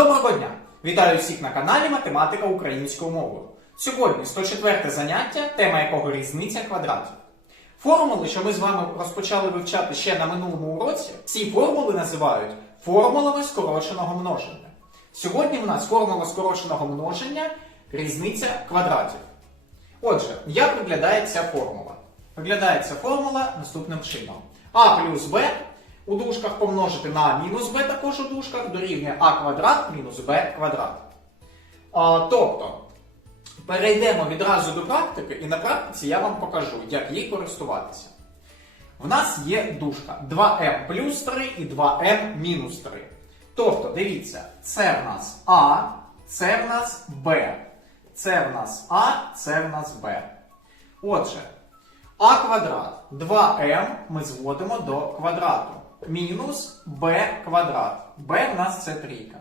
Доброго дня! Вітаю всіх на каналі Математика українською мовою. Сьогодні 104 заняття, тема якого різниця квадратів. Формули, що ми з вами розпочали вивчати ще на минулому уроці, ці формули називають формулами скороченого множення. Сьогодні в нас формула скороченого множення різниця квадратів. Отже, як виглядає ця формула? Виглядає ця формула наступним чином. А плюс Б у дужках помножити на мінус b також у дужках дорівнює а квадрат мінус b квадрат. А, тобто, перейдемо відразу до практики, і на практиці я вам покажу, як їй користуватися. В нас є дужка 2m плюс 3 і 2m мінус 3. Тобто, дивіться, це в нас А, це в нас Б. Це в нас А, це в нас Б. Отже, а квадрат 2m ми зводимо до квадрату. Мінус b квадрат. b в нас це трійка.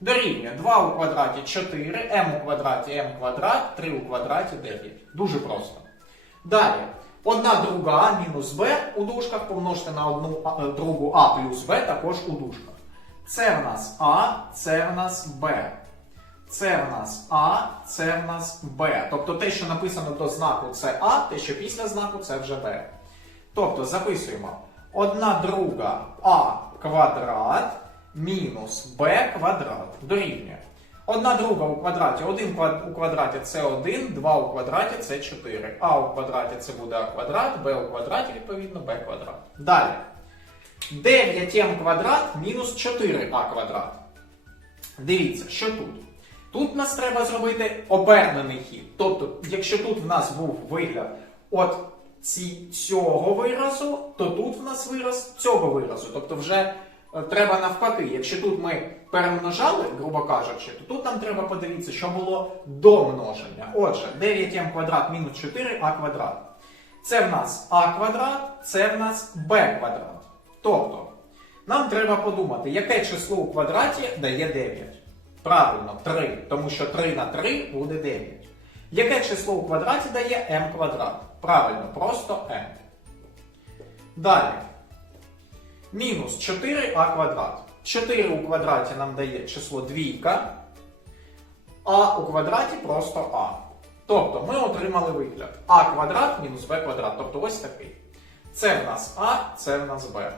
Дорівнює 2 у квадраті 4, m у квадраті m квадрат, 3 у квадраті 9. Дуже просто. Далі. Одна друга а мінус b у дужках помножити на одну е, другу а плюс b також у дужках. Це в нас а, це в нас b. Це в нас А, це в нас Б. Тобто те, що написано до знаку, це А, те, що після знаку, це вже Б. Тобто записуємо одна друга А квадрат мінус Б квадрат дорівнює. Одна друга у квадраті, 1 у квадраті це 1, 2 у квадраті це 4. А у квадраті це буде А квадрат, Б у квадраті, відповідно, Б квадрат. Далі. 9м квадрат мінус 4а квадрат. Дивіться, що тут? Тут нас треба зробити обернений хід. Тобто, якщо тут в нас був вигляд от ці, цього виразу, то тут в нас вираз цього виразу. Тобто вже е, треба навпаки. Якщо тут ми перемножали, грубо кажучи, то тут нам треба подивитися, що було до множення. Отже, 9m квадрат мінус 4а квадрат. Це в нас а квадрат, це в нас b квадрат. Тобто, нам треба подумати, яке число у квадраті дає 9. Правильно, 3, тому що 3 на 3 буде 9. Яке число у квадраті дає m квадрат? Правильно, просто m. Далі. Мінус 4а квадрат. 4 у квадраті нам дає число двійка, а у квадраті просто а. Тобто ми отримали вигляд а квадрат мінус b квадрат. Тобто ось такий. Це в нас а, це в нас b.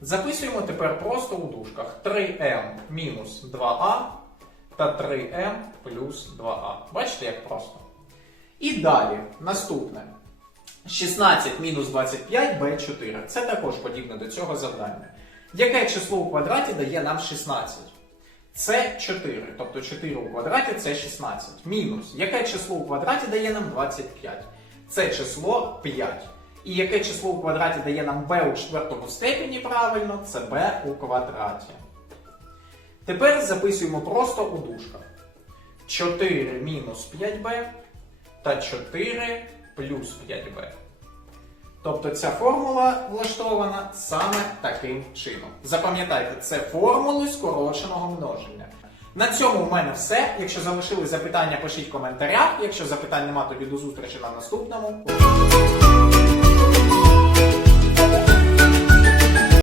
Записуємо тепер просто у дужках 3m мінус 2а та 3m плюс 2а. Бачите, як просто? І далі наступне. 16 мінус 25 b4. Це також подібне до цього завдання. Яке число у квадраті дає нам 16? Це 4. Тобто 4 у квадраті це 16. Мінус. Яке число у квадраті дає нам 25? Це число 5. І яке число у квадраті дає нам b у четвертому степені правильно, це b у квадраті. Тепер записуємо просто у дужках. 4 мінус 5b та 4 плюс 5b. Тобто ця формула влаштована саме таким чином. Запам'ятайте, це формули скороченого множення. На цьому в мене все. Якщо залишили запитання, пишіть в коментарях. Якщо запитань нема, тоді до зустрічі на наступному.